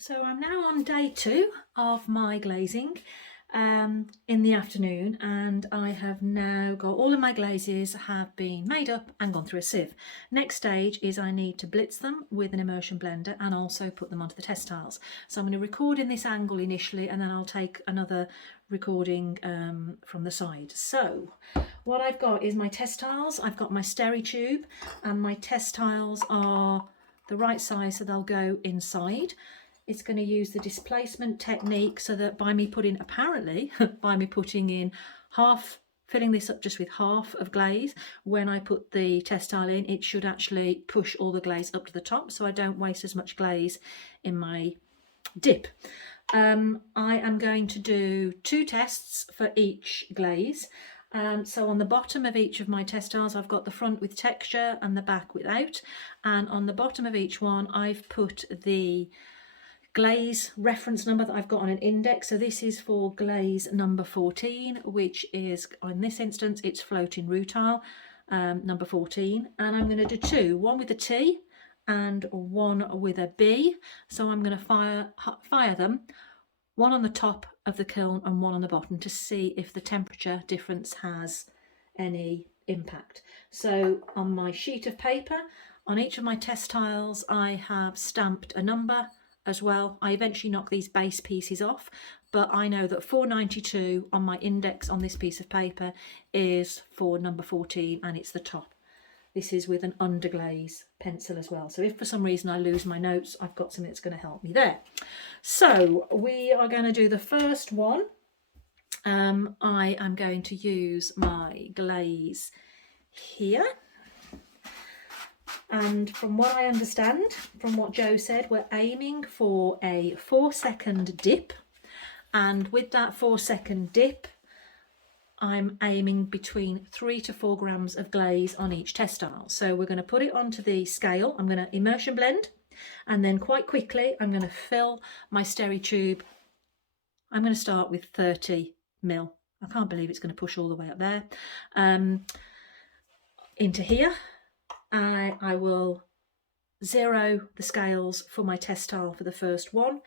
So I'm now on day 2 of my glazing in the afternoon, and I have now got all of my glazes have been made up and gone through a sieve. Next stage is I need to blitz them with an immersion blender and also put them onto the test tiles. So I'm going to record in this angle initially, and then I'll take another recording from the side. So what I've got is my test tiles. I've got my steri tube, and my test tiles are the right size, so they'll go inside. It's going to use the displacement technique, so that by me putting, apparently, by me putting in half, filling this up just with half of glaze, when I put the test tile in, it should actually push all the glaze up to the top, so I don't waste as much glaze in my dip. I am going to do 2 tests for each glaze. So on the bottom of each of my test tiles, I've got the front with texture and the back without, and on the bottom of each one I've put the glaze reference number that I've got on an index. So this is for glaze number 14, which is, in this instance, it's floating rutile number 14. And I'm going to do 2, one with a T and one with a B. So I'm going to fire them, one on the top of the kiln and one on the bottom, to see if the temperature difference has any impact. So on my sheet of paper, on each of my test tiles, I have stamped a number as well. I eventually knock these base pieces off, but I know that 492 on my index on this piece of paper is for number 14, and it's the top. This is with an underglaze pencil as well, so if for some reason I lose my notes, I've got something that's going to help me there. So we are going to do the first one. I am going to use my glaze here. And from what I understand, from what Joe said, we're aiming for a 4-second dip. And with that 4-second dip, I'm aiming between 3 to 4 grams of glaze on each test tile. So we're going to put it onto the scale. I'm going to immersion blend, and then quite quickly I'm going to fill my steri tube. I'm going to start with 30 mil. I can't believe it's going to push all the way up there. Into here. I will zero the scales for my test tile for the first one,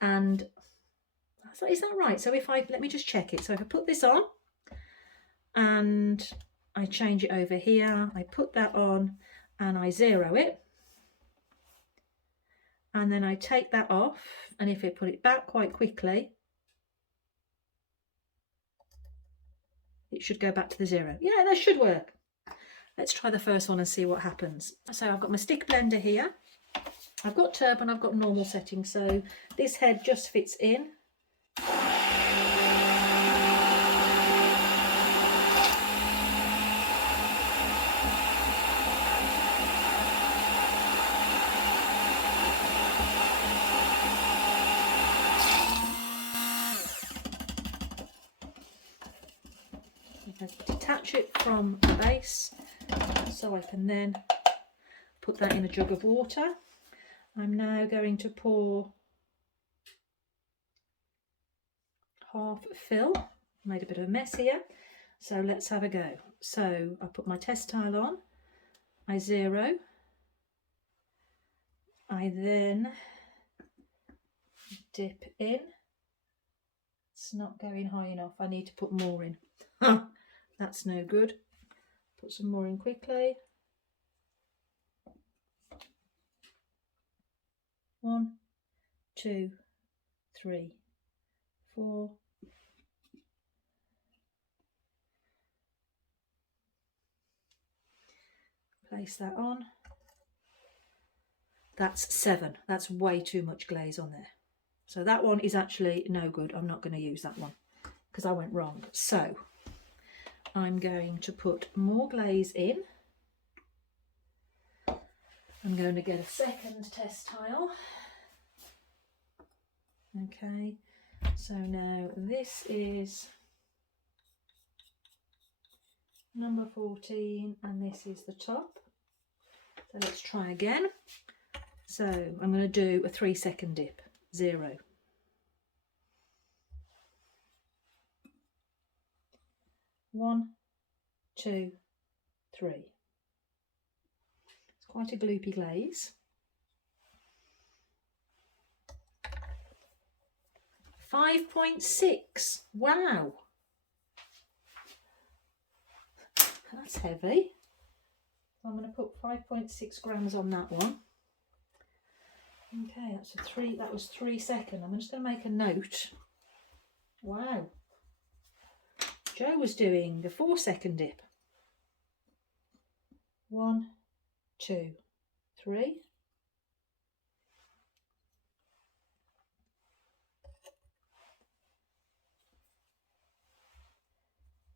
and is that right? So if let me just check it. So if I put this on and I change it over here, I put that on and I zero it, and then I take that off, and if I put it back quite quickly, it should go back to the 0. Yeah, that should work. Let's try the first one and see what happens. So I've got my stick blender here. I've got turbo and I've got normal settings, so this head just fits in. Detach it from the base, so I can then put that in a jug of water. I'm now going to pour half fill. Made a bit of a mess here, so let's have a go. So I put my test tile on, I zero, I then dip in. It's not going high enough, I need to put more in. That's no good. Put some more in quickly. 1, 2, 3, 4. Place that on. That's 7. That's way too much glaze on there. So that one is actually no good. I'm not going to use that one because I went wrong. So I'm going to put more glaze in. I'm going to get a second test tile. Okay, so now this is number 14 and this is the top. So let's try again. So I'm going to do a 3-second dip. 0. 1, 2, 3. It's quite a gloopy glaze. 5.6. Wow. That's heavy. I'm going to put 5.6 grams on that one. Okay, that was 3 seconds. I'm just going to make a note. Wow. Jo was doing a 4-second dip. 1, 2, 3.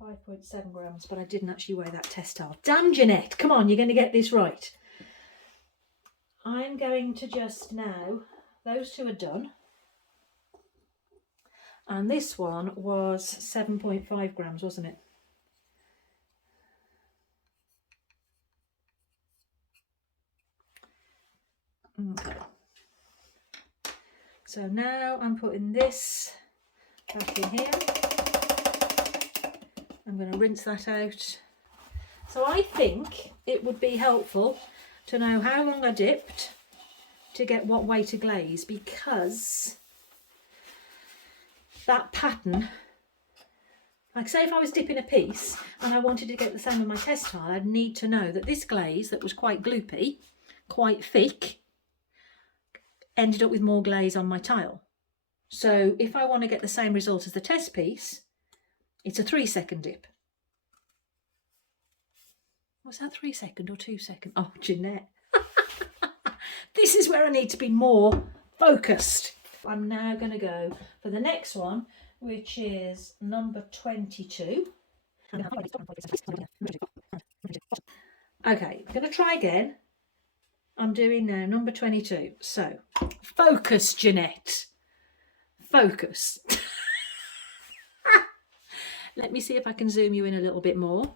5.7 grams, but I didn't actually weigh that test towel. Damn, Jeanette, come on, you're going to get this right. I'm going to just now, those two are done. And this one was 7.5 grams, wasn't it? Okay. So now I'm putting this back in here. I'm going to rinse that out. So I think it would be helpful to know how long I dipped to get what way to glaze, because that pattern, like say if I was dipping a piece and I wanted to get the same with my test tile, I'd need to know that this glaze that was quite gloopy, quite thick, ended up with more glaze on my tile. So if I want to get the same result as the test piece, it's a 3-second dip. Was that 3 second or 2 second? Oh, Jeanette. This is where I need to be more focused. I'm now going to go for the next one, which is number 22. Okay, I'm going to try again. I'm doing now number 22. So, focus, Jeanette. Focus. Let me see if I can zoom you in a little bit more.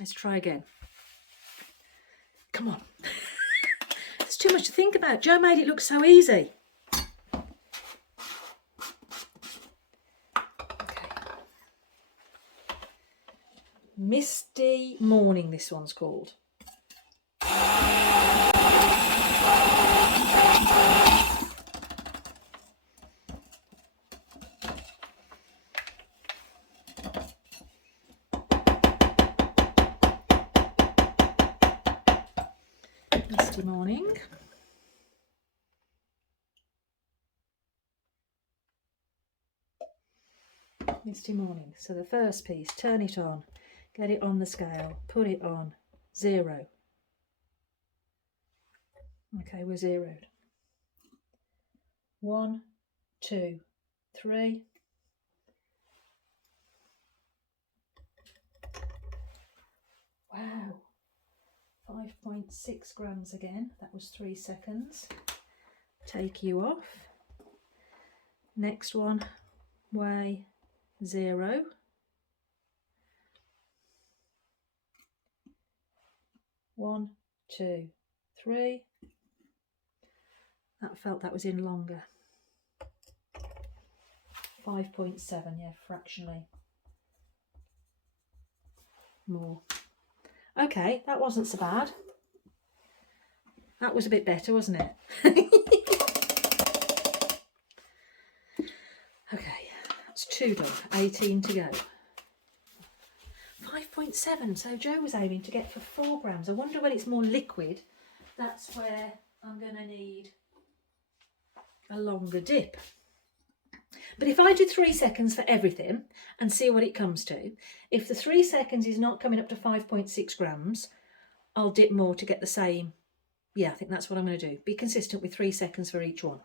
Let's try again. Come on. There's too much to think about. Jo made it look so easy. Okay. Misty Morning, this one's called. Misty Morning. Misty Morning. So the first piece, turn it on, get it on the scale, put it on 0. Okay, we're zeroed. 1, 2, 3. Wow. 5.6 grams again. That was 3 seconds. Take you off. Next one, weigh 0. One, 2, 3. That felt that was in longer. 5.7, yeah, fractionally more. Okay, that wasn't so bad. That was a bit better, wasn't it? Okay, that's 2 done, 18 to go. 5.7, so Jo was aiming to get for 4 grams. I wonder when it's more liquid, that's where I'm going to need a longer dip. But if I do 3 seconds for everything and see what it comes to, if the 3 seconds is not coming up to 5.6 grams, I'll dip more to get the same. Yeah, I think that's what I'm going to do. Be consistent with 3 seconds for each one.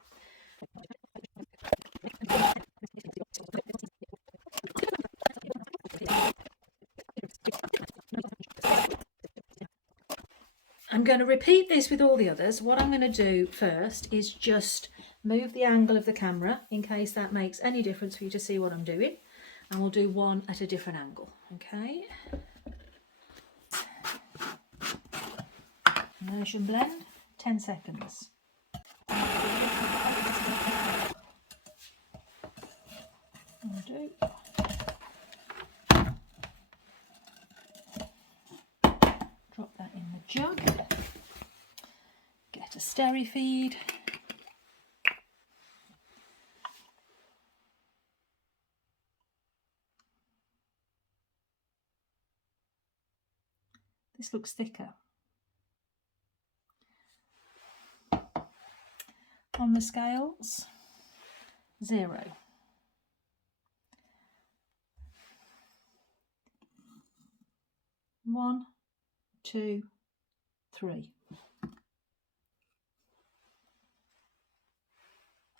I'm going to repeat this with all the others. What I'm going to do first is just move the angle of the camera in case that makes any difference for you to see what I'm doing. And we'll do one at a different angle, okay? Immersion blend, 10 seconds. Do. Drop that in the jug. Get a stirry feed. this looks thicker. On the scales, 0. 1, 2, 3.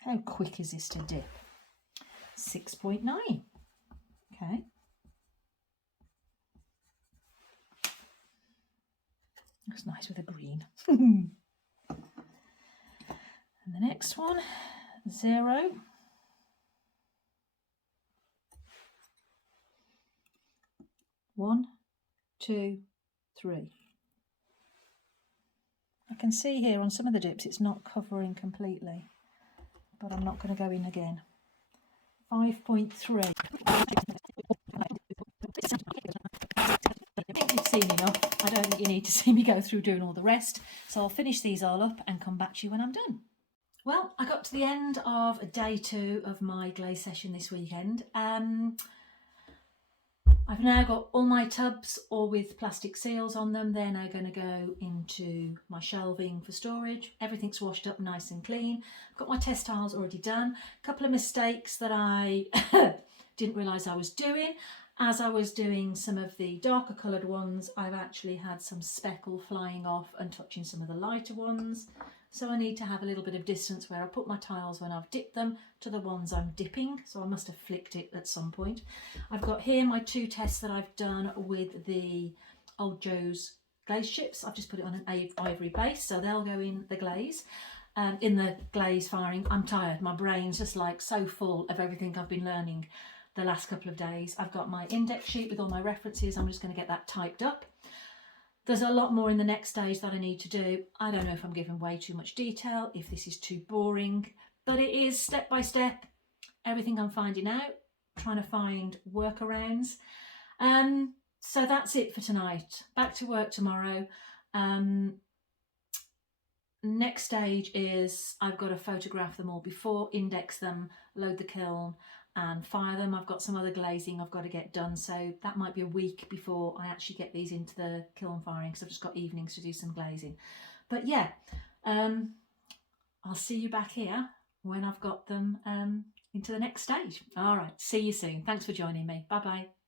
How quick is this to dip? 6.9. Okay. Looks nice with a green. And the next one, 0. 1, 2, 3. I can see here on some of the dips it's not covering completely, but I'm not going to go in again. 5.3. I think you've seen enough. I don't think you need to see me go through doing all the rest, so I'll finish these all up and come back to you when I'm done. Well, I got to the end of day 2 of my glaze session this weekend. I've now got all my tubs all with plastic seals on them. They're now going to go into my shelving for storage. Everything's washed up nice and clean. I've got my test tiles already done. A couple of mistakes that I didn't realise I was doing. As I was doing some of the darker coloured ones, I've actually had some speckle flying off and touching some of the lighter ones. So I need to have a little bit of distance where I put my tiles when I've dipped them to the ones I'm dipping. So I must have flicked it at some point. I've got here my 2 tests that I've done with the Old Joe's glaze chips. I've just put it on an ivory base, so they'll go in the glaze. In the glaze firing, I'm tired. My brain's just like so full of everything I've been learning the last couple of days. I've got my index sheet with all my references. I'm just going to get that typed up. There's a lot more in the next stage that I need to do. I don't know if I'm giving way too much detail, if this is too boring, but it is step by step, everything I'm finding out, trying to find workarounds. So that's it for tonight. Back to work tomorrow. Next stage is I've got to photograph them all before, index them, load the kiln and fire them. I've got some other glazing I've got to get done, so that might be a week before I actually get these into the kiln firing, because I've just got evenings to do some glazing. But yeah, I'll see you back here when I've got them into the next stage. All right, see you soon. Thanks for joining me. Bye bye.